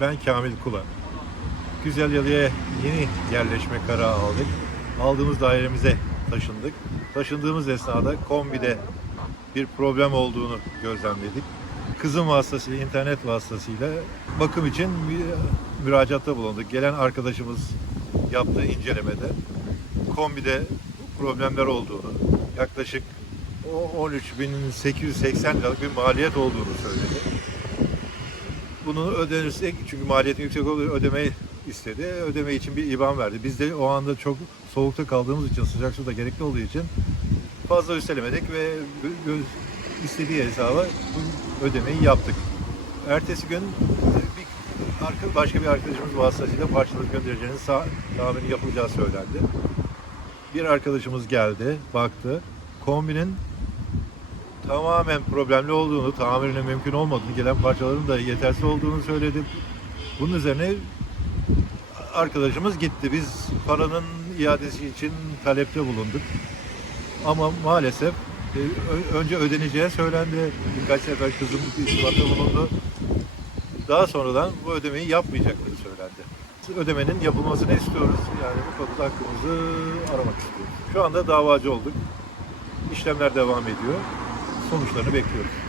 Ben Kamil Kula. Güzel Yalı'ya yeni yerleşme kararı aldık. Aldığımız dairemize taşındık. Taşındığımız esnada kombide bir problem olduğunu gözlemledik. Kızım vasıtasıyla, internet vasıtasıyla bakım için bir müracaatta bulunduk. Gelen arkadaşımız yaptığı incelemede kombide problemler olduğunu, yaklaşık o 13.880 liralık bir maliyet olduğunu söyledi. Bunu ödenirsek, çünkü maliyetin yüksek olduğu ödemeyi istedi. Ödeme için bir IBAN verdi. Biz de o anda çok soğukta kaldığımız için, sıcak su da gerekli olduğu için fazla üstelemedik ve istediği hesaba bu ödemeyi yaptık. Ertesi gün bir arka, başka bir arkadaşımız vasıtasıyla parçaları göndereceğiniz sağ, tamirin yapılacağı söylendi. Bir arkadaşımız geldi, baktı. Kombinin tamamen problemli olduğunu, tamirinin mümkün olmadığını, gelen parçaların da yetersiz olduğunu söyledi. Bunun üzerine arkadaşımız gitti. Biz paranın iadesi için talepte bulunduk. Ama maalesef e, önce ödeneceği söylendi. Birkaç sefer kızım ispatı bulundu. Daha sonradan bu ödemeyi yapmayacakları söylendi. Ödemenin yapılmasını istiyoruz. Yani bu konuda hakkımızı aramak istiyoruz. Şu anda davacı olduk. İşlemler devam ediyor. Sonuçlarını bekliyoruz.